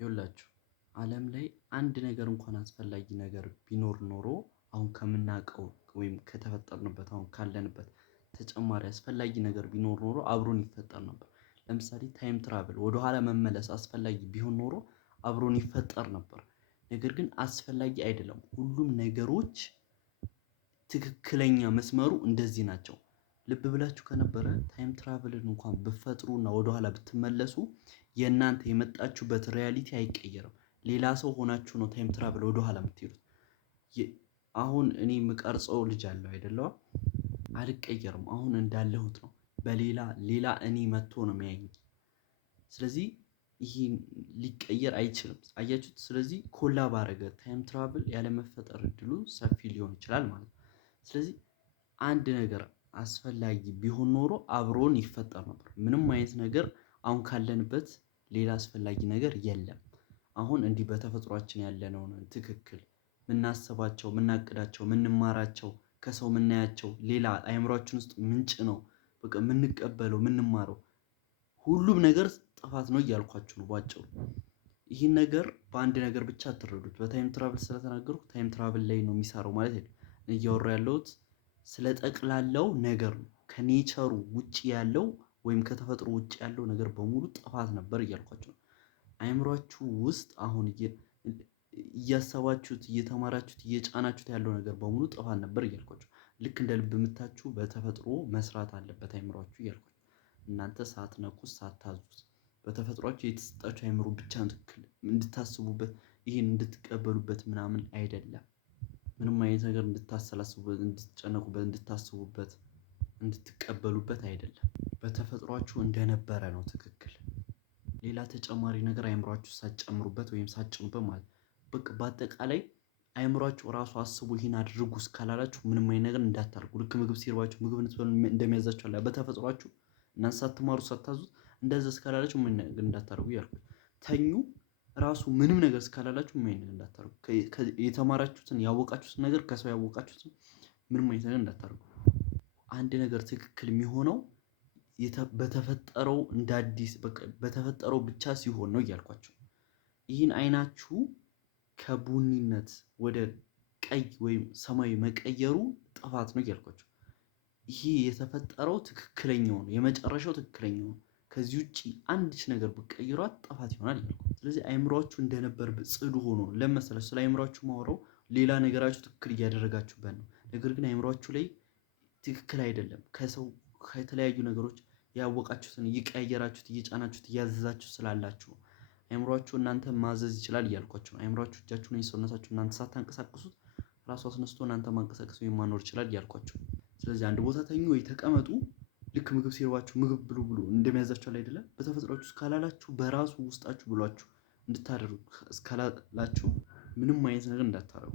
ይኸውላችሁ ዓለም ላይ አንድ ነገር እንኳን አስፈላጊ ነገር ቢኖር ኖሮ አሁን ከምናውቀው ወይም ከተፈጠርንበት አሁን ካለንበት ተጨማሪ አስፈላጊ ነገር ቢኖር ኖሮ አብሮን ይፈጠር ነበር። ለምሳሌ ታይም ትራቭል ወደኋላ መመለስ አስፈላጊ ቢሆን ኖሮ አብሮን ይፈጠር ነበር። ነገር ግን አስፈላጊ አይደለም። ሁሉም ነገሮች ትክክለኛ መስመሩ እንደዚህ ናቸው። ልብ ብላችሁ ከነበረ ታይም ትራቭልን እንኳን ብትፈጥሩና ወደኋላ ብትመለሱ የእናንተ የመጣችሁበት ሪያሊቲ አይቀየርም። ሌላ ሰው ሆናችሁ ነው ታይም ትራቭል ወደኋላ የምትሄዱት። አሁን እኔ የምቀርጸው ልጅ አለው አይደለም፣ አልቀየርም። አሁን እንዳለሁት ነው። በሌላ እኔ መጥቶ ነው የሚያየኝ። ስለዚህ ይሄ ሊቀየር አይችልም። አያችሁት? ስለዚህ ኮላብ አደረገ ታይም ትራቭል ያለመፈጠር እድሉ ሰፊ ሊሆን ይችላል ማለት ነው። ስለዚህ አንድ ነገር አስፈላጊ ቢሆን ኖሮ አብሮን ይፈጠር ነበር። ምንም አይነት ነገር አሁን ካለንበት ሌላ አስፈላጊ ነገር የለም። አሁን እንዲህ በተፈጥሯችን ያለነው ትክክል የምናስባቸው፣ የምናቅዳቸው፣ የምንማራቸው ከሰው የምናያቸው ሌላ አእምሯችን ውስጥ ምንጭ ነው። በቃ የምንቀበለው የምንማረው ሁሉም ነገር ጥፋት ነው እያልኳችሁ ነው ባጭሩ። ይህን ነገር በአንድ ነገር ብቻ አትረዱት። በታይም ትራቭል ስለተናገርኩ ታይም ትራቭል ላይ ነው የሚሰራው ማለት አይደለም። እያወራሁ ያለሁት ስለ ጠቅላላው ነገር ነው። ከኔቸሩ ውጪ ያለው ወይም ከተፈጥሮ ውጪ ያለው ነገር በሙሉ ጥፋት ነበር እያልኳችሁ ነው። አእምሯችሁ ውስጥ አሁን እያሰባችሁት፣ እየተማራችሁት፣ እየጫናችሁት ያለው ነገር በሙሉ ጥፋት ነበር እያልኳችሁ። ልክ እንደ ልብ ምታችሁ በተፈጥሮ መስራት አለበት አእምሯችሁ እያልኳችሁ። እናንተ ሳትነቁት ሳታዙት በተፈጥሯችሁ የተሰጣችሁ አእምሮ ብቻ ትክክል እንድታስቡበት ይሄን እንድትቀበሉበት ምናምን አይደለም። ምንም አይነት ነገር እንድታሰላስቡበት፣ እንድትጨነቁበት፣ እንድታስቡበት፣ እንድትቀበሉበት አይደለም። በተፈጥሯችሁ እንደነበረ ነው ትክክል። ሌላ ተጨማሪ ነገር አእምሯችሁ ሳትጨምሩበት ወይም ሳትጭኑበት ማለት በቃ በአጠቃላይ አእምሯችሁ ራሱ አስቡ ይሄን አድርጉ እስካላላችሁ ምንም አይነት ነገር እንዳታርጉ። ልክ ምግብ ሲርባችሁ ምግብ እንድትበሉ እንደሚያዛችሁ አለ በተፈጥሯችሁ እናንተ ሳትማሩ ሳታዙት እንደዛ እስካላላችሁ ምን ነገር እንዳታርጉ ያልኩት። ተኙ ራሱ ምንም ነገር እስካላላችሁ ምን ነገር እንዳታርጉ። የተማራችሁትን ያወቃችሁትን ነገር ከሰው ያወቃችሁትን ምንም አይነት ነገር እንዳታርጉ። አንድ ነገር ትክክል የሚሆነው በተፈጠረው እንደ አዲስ በተፈጠረው ብቻ ሲሆን ነው እያልኳችሁ። ይህን አይናችሁ ከቡኒነት ወደ ቀይ ወይም ሰማያዊ መቀየሩ ጥፋት ነው እያልኳችሁ። ይሄ የተፈጠረው ትክክለኛው ነው፣ የመጨረሻው ትክክለኛው ነው። ከዚህ ውጪ አንድች ነገር ብትቀይሯት ጥፋት ይሆናል እያልኩ። ስለዚህ አእምሯችሁ እንደነበር ጽዱ ሆኖ ለመሰላችሁ ስለ አእምሯችሁ ማውራው ሌላ ነገራችሁ ትክክል እያደረጋችሁበት ነው። ነገር ግን አእምሯችሁ ላይ ትክክል አይደለም። ከሰው ከተለያዩ ነገሮች ያወቃችሁትን እየቀያየራችሁት፣ እየጫናችሁት፣ እያዘዛችሁ ስላላችሁ አእምሯችሁ እናንተ ማዘዝ ይችላል እያልኳችሁ ነው። አእምሯችሁ እጃችሁን የሰውነታችሁ እናንተ ሳታንቀሳቅሱት ራሱ አስነስቶ እናንተ ማንቀሳቀስ ወይም ማኖር ይችላል እያልኳችሁ። ስለዚህ አንድ ቦታ ተኙ ወይ ተቀመጡ፣ ልክ ምግብ ሲርባችሁ ምግብ ብሉ ብሉ እንደሚያዛችሁ አይደለም። በተፈጥሯችሁ እስካላላችሁ በራሱ ውስጣችሁ ብሏችሁ እንድታደርጉ እስካላላችሁ ምንም አይነት ነገር እንዳታረጉ።